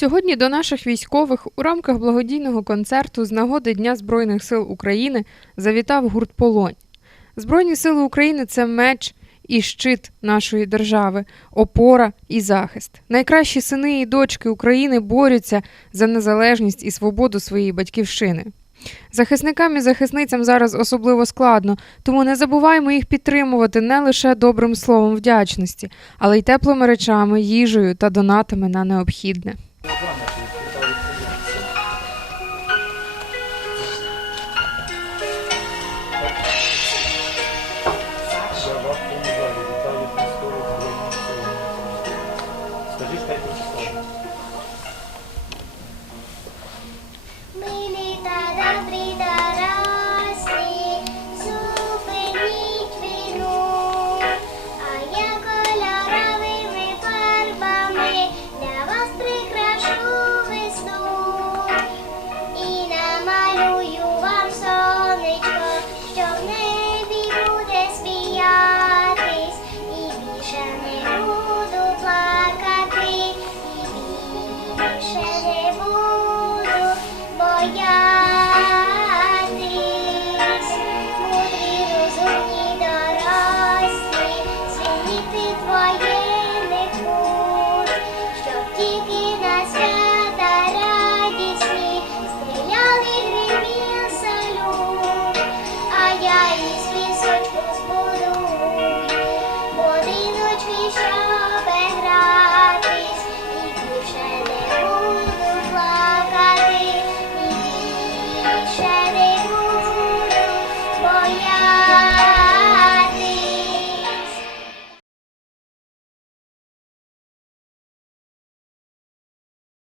Сьогодні до наших військових у рамках благодійного концерту з нагоди Дня Збройних сил України завітав гурт Полонь. Збройні сили України це меч і щит нашої держави, опора і захист. Найкращі сини і дочки України борються за незалежність і свободу своєї батьківщини. Захисникам і захисницям зараз особливо складно, тому не забуваймо їх підтримувати не лише добрим словом вдячності, але й теплими речами, їжею та донатами на необхідне. Скажи, что это